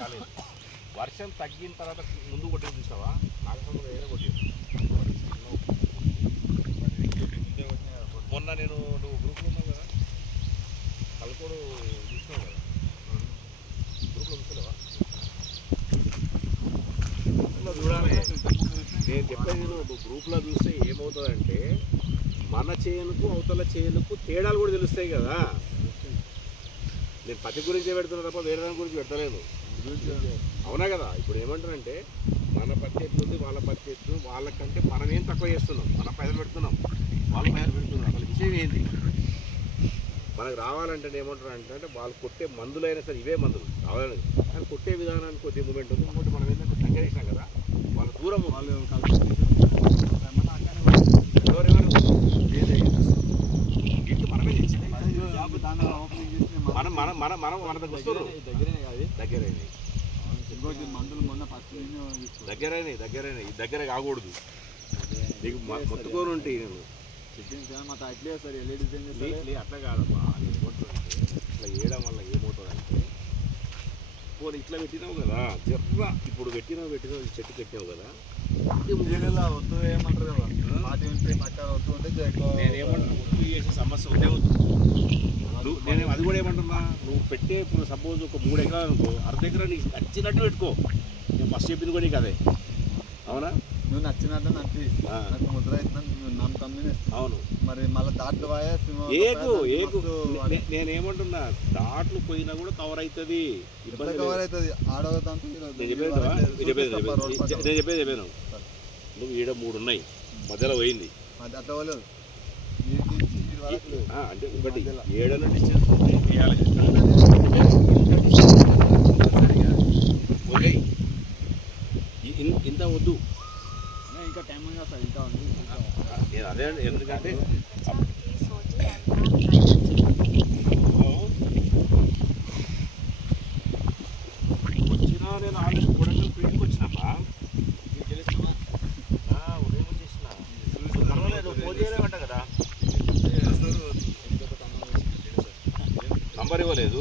కాలేదు. వర్షం తగ్గిన తర్వాత ముందు కొట్టేది చూసావా? నాగసముద్రం వేరే కొట్టేది. మొన్న నేను నువ్వు గ్రూప్లో ఉన్నావు కదా, కలకోడు చూసినావు కదా, గ్రూప్లో చూస్తలేవా? చూడాలి. నేను చెప్పేది నువ్వు గ్రూప్లో చూస్తే ఏమవుతుందంటే మన చేనుకు అవతల చేనుకు తేడాలు కూడా తెలుస్తాయి కదా. నేను పత్తి గురించి పెడుతున్నా తప్ప వేరే దాని గురించి పెడతలేను. అవునా కదా? ఇప్పుడు ఏమంటారంటే మన పత్తి ఎట్లుంది, వాళ్ళ పత్తి ఎట్లు, వాళ్ళకంటే మనం ఏం తక్కువ చేస్తున్నాం, మన పైసలు పెడుతున్నాం, వాళ్ళు పైసలు పెడుతున్నారు. అసలు విషయం ఏంది? మనకు రావాలంటే ఏమంటారు అంటే వాళ్ళు కొట్టే మందులైనా సరే ఇవే మందులు రావాలని, కానీ కొట్టే విధానానికి కొద్ది మూమెంట్ ఉంది. ఇంకోటి మనం ఏంటంటే దగ్గర వేసినాం కదా, వాళ్ళ దూరం ఎవరెవరు ఇంటి మనమే తెచ్చింది. మనం మనం మనం మనం మన దగ్గర వస్తున్నారు. దగ్గరైనవి దగ్గరైనవి దగ్గర కాకూడదు. నీకు మొత్తుకోరు ఉంటే నేను అట్లా కాదమ్మా. ఇట్లా వేయడం వల్ల ఏమవుతుందంటే పోనీ ఇట్లా పెట్టినావు కదా, జర్ర ఇప్పుడు పెట్టినావు చెట్టు పెట్టినావు కదా, నేనేమంటున్నా ఒత్తు చేసే సమస్య ఉండే నేను అది కూడా ఏమంటున్నా, నువ్వు పెట్టే ఇప్పుడు సపోజ్ ఒక 3 ఎకరాలు అనుకో, అర్ధ ఎకరా నీకు నచ్చినట్టు పెట్టుకో. నేను ఫస్ట్ చెప్పింది కూడా నీకు అదే. అవునా? నువ్వు నచ్చినట్టు నాకు ముద్ర అవుతుంది. అవును. మరి మళ్ళీ దాట్లు నేనేమంటున్నా, దాట్లు పోయినా కూడా కవర్ అవుతుంది. కవర్ అవుతుంది. నేను చెప్పేది నువ్వు ఈడ 3 ఉన్నాయి, మధ్యలో పోయింది అంటే ఒకటి 7 డిస్టెన్స్ వేయాలి. ఇంత వద్దు, ఇంకా టైం ఉంది సార్, ఇంకా ఉంది. నేను అదే ఎందుకంటే వచ్చినా నేను ఆల్రెడీ కొడంగల్ ఫీల్డ్కి వచ్చినమ్మా. ఉదయం వచ్చేసిన పర్వాలేదు, ఫోన్ చేయలేమంట కదా, నంబర్ ఇవ్వలేదు.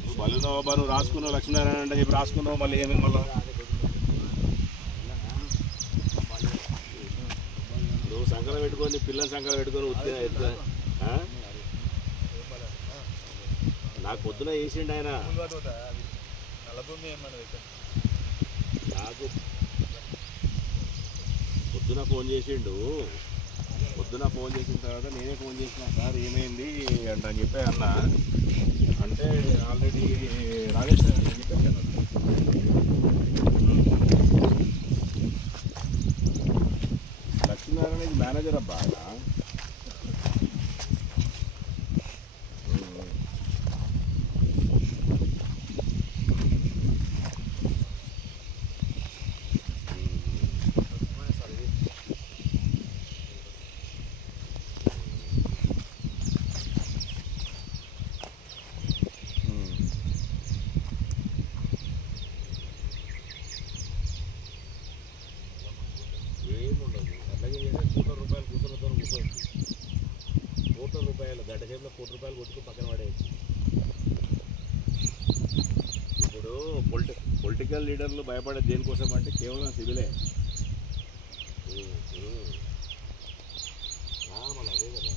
నువ్వు బలునవబ్బా, నువ్వు రాసుకున్నావు లక్ష్మీనారాయణ అంటే చెప్పి రాసుకున్నావు, మళ్ళీ ఏమేమి మళ్ళీ నువ్వు సంకలం పెట్టుకొని పిల్లల సంకలం పెట్టుకొని నాకు పొద్దున వేసిండు ఆయన. నాకు పొద్దున ఫోన్ చేసిండు. పొద్దున ఫోన్ చేసిన తర్వాత నేనే ఫోన్ చేసిన, సార్ ఏమైంది అంట అని చెప్పి అన్న అంటే ఆల్రెడీ రాజేష్ చెప్పాను. లక్ష్మీనారాయణ ఇది మేనేజర్ అబ్బా. గంట సేపులో ₹1,00,00,000 కొట్టుకు పక్కన పడేయచ్చు. ఇప్పుడు పొలిటికల్ లీడర్లు భయపడే దేనికోసం అంటే కేవలం సివిలే. మళ్ళీ అదే కదా.